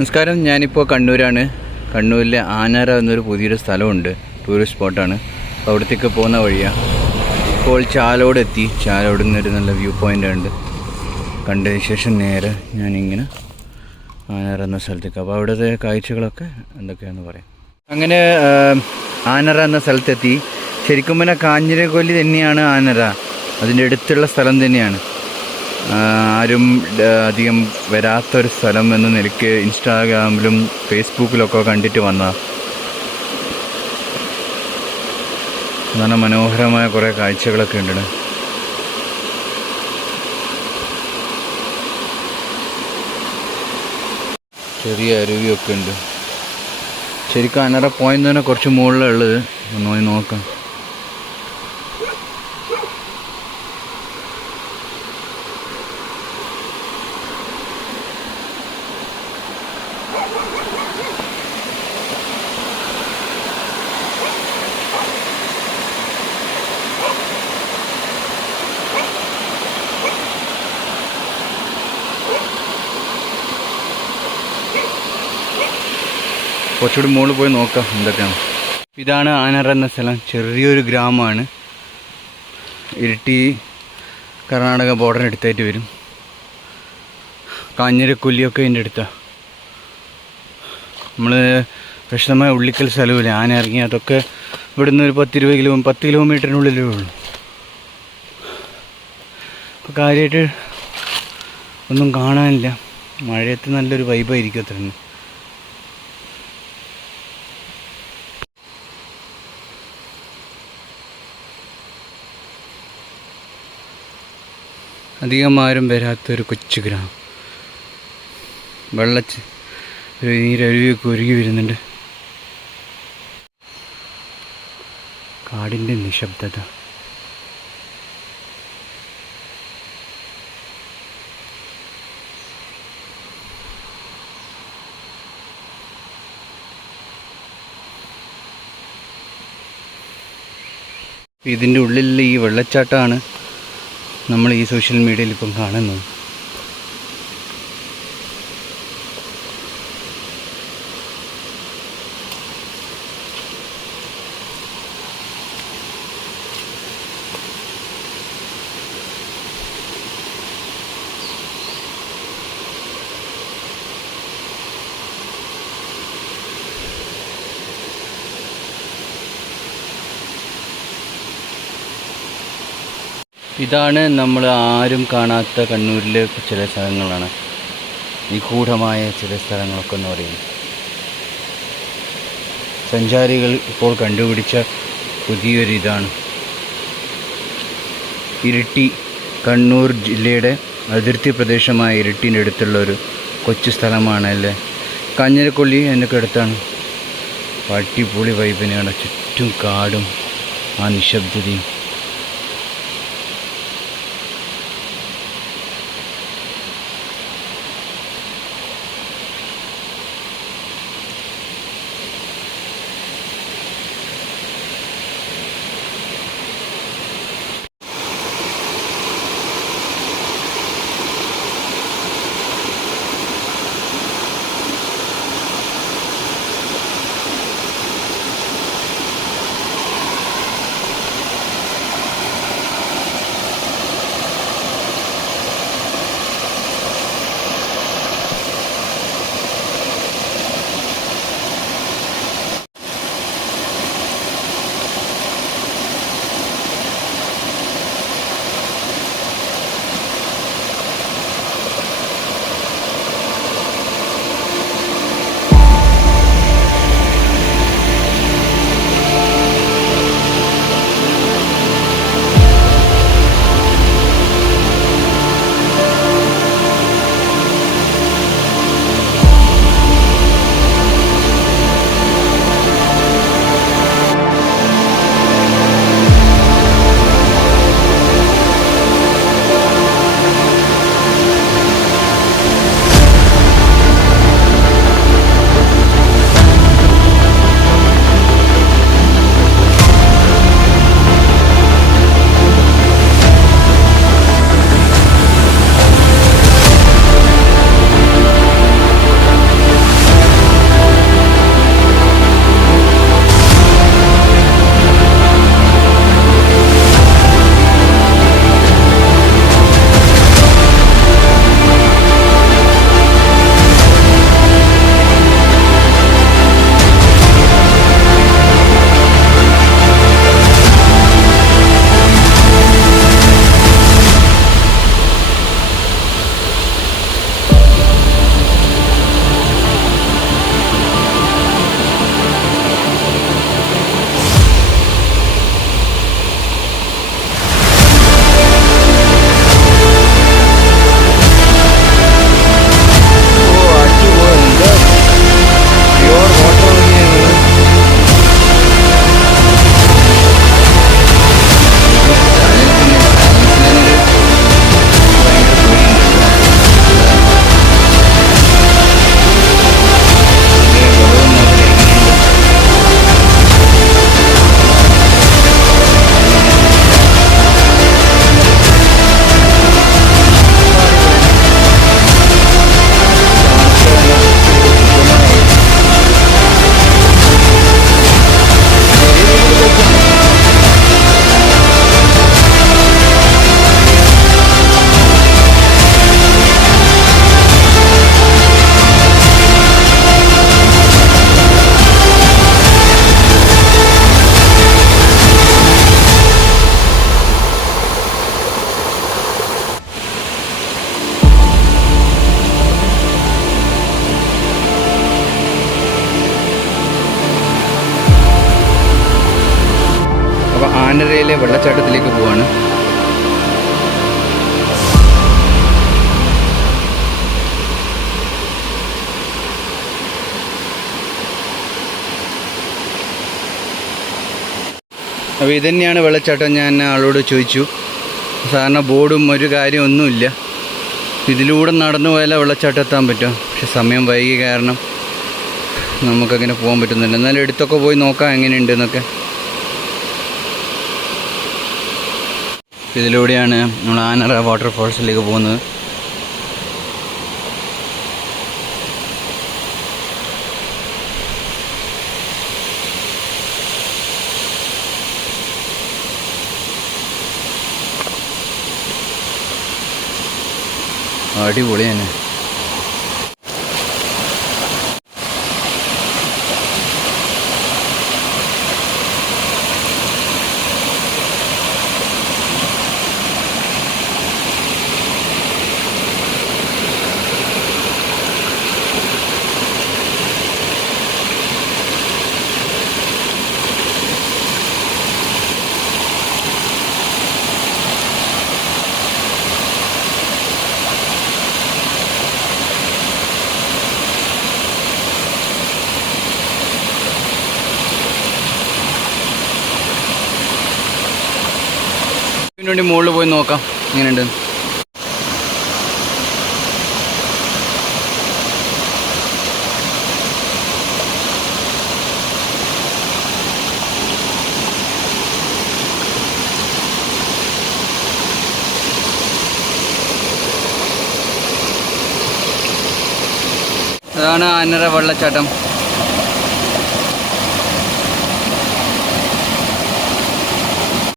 നമസ്കാരം. ഞാനിപ്പോൾ കണ്ണൂരാണ്. കണ്ണൂരിലെ ആനാര എന്നൊരു പുതിയൊരു സ്ഥലമുണ്ട്, ടൂറിസ്റ്റ് സ്പോട്ടാണ്. അപ്പോൾ അവിടത്തേക്ക് പോകുന്ന വഴിയാണ്. ഇപ്പോൾ ചാലോടെത്തി. ചാലോട് നിന്നൊരു നല്ല വ്യൂ പോയിൻ്റ് ഉണ്ട്. കണ്ടതിന് ശേഷം നേരെ ഞാനിങ്ങനെ ആനാര എന്ന സ്ഥലത്തേക്ക്. അപ്പോൾ അവിടുത്തെ കാഴ്ചകളൊക്കെ എന്തൊക്കെയാണെന്ന് പറയാം. അങ്ങനെ ആനറ എന്ന സ്ഥലത്തെത്തി. ശരിക്കും പറഞ്ഞാൽ കാഞ്ഞിരക്കൊല്ലി തന്നെയാണ് ആനറ. അതിൻ്റെ അടുത്തുള്ള സ്ഥലം തന്നെയാണ്. ആരും അധികം വരാത്തൊരു സ്ഥലം എന്ന നിലയ്ക്ക് ഇൻസ്റ്റാഗ്രാമിലും ഫേസ്ബുക്കിലൊക്കെ കണ്ടിട്ട് വന്നതാണ്. നല്ല മനോഹരമായ കുറേ കാഴ്ചകളൊക്കെ ഉണ്ട്. ചെറിയ അരുവിയൊക്കെ ഉണ്ട്. ശരിക്കും അനറ പോയിന്റ് തന്നെ കുറച്ച് മുകളിലുള്ളത്. ഒന്ന് നോക്കാം. കുറച്ചുകൂടി മുകളിൽ പോയി നോക്കാം എന്തൊക്കെയാണ്. ഇതാണ് ആനറ എന്ന സ്ഥലം. ചെറിയൊരു ഗ്രാമമാണ്. ഇരിട്ടി കർണാടക ബോർഡറിന് അടുത്തായിട്ട് വരും. കാഞ്ഞിരക്കൊല്ലിയൊക്കെ ഇതിൻ്റെ അടുത്താണ്. നമ്മൾ വിശദമായ ഉള്ളിക്കൽ സ്ഥലമില്ല. ആന ഇറങ്ങി അതൊക്കെ ഇവിടുന്ന് ഒരു 10 കിലോമീറ്ററിനുള്ളിലേ ഉള്ളൂ. അപ്പോൾ കാര്യമായിട്ട് ഒന്നും കാണാനില്ല. മഴയത്ത് നല്ലൊരു വൈബായിരിക്കും അത്ര തന്നെ. അധികം ആരും വരാത്തൊരു കൊച്ചു ഗ്രാമം. നീരരുവിയൊക്കെ ഒരുങ്ങി വരുന്നുണ്ട്. കാടിൻ്റെ നിശബ്ദത. ഇതിൻ്റെ ഉള്ളിൽ ഈ വെള്ളച്ചാട്ടമാണ് നമ്മൾ ഈ സോഷ്യൽ മീഡിയയിൽ ഇപ്പം കാണുന്നത്. ഇതാണ് നമ്മൾ ആരും കാണാത്ത കണ്ണൂരിലെ ചില സ്ഥലങ്ങളാണ്. നിഗൂഢമായ ചില സ്ഥലങ്ങളൊക്കെ എന്ന് പറയുന്നത്. സഞ്ചാരികൾ ഇപ്പോൾ കണ്ടുപിടിച്ച പുതിയൊരിതാണ്. ഇരിട്ടി കണ്ണൂർ ജില്ലയുടെ അതിർത്തി പ്രദേശമായ ഇരിട്ടിൻ്റെ അടുത്തുള്ളൊരു കൊച്ചു സ്ഥലമാണ് അല്ലേ. കാഞ്ഞിരക്കൊല്ലി എന്നൊക്കെ അടുത്താണ്. അടിപൊളി വൈബിനെയാണ്. ചുറ്റും കാടും ആ നിശബ്ദതയും. ആനരയിലെ വെള്ളച്ചാട്ടത്തിലേക്ക് പോവാണ്. അപ്പോൾ ഇതുതന്നെയാണ് വെള്ളച്ചാട്ടം. ഞാൻ ആളോട് ചോദിച്ചു. സാധാരണ ബോർഡും ഒരു കാര്യമൊന്നുമില്ല. ഇതിലൂടെ നടന്നു പോയാലേ വെള്ളച്ചാട്ടം എത്താൻ പറ്റും. പക്ഷെ സമയം വൈകി കാരണം നമുക്കങ്ങനെ പോകാൻ പറ്റുന്നില്ല. എന്നാലും എടുത്തൊക്കെ പോയി നോക്കാം എങ്ങനെയുണ്ട് എന്നൊക്കെ. ഇതിലൂടെയാണ് നമ്മൾ ആനറ വാട്ടർഫാൾസിലേക്ക് പോകുന്നത്. അടിപൊളി തന്നെ. വേണ്ടി മുകളിൽ പോയി നോക്കാം എങ്ങനെയുണ്ട്. അതാണ് ആനറ വെള്ളച്ചാട്ടം.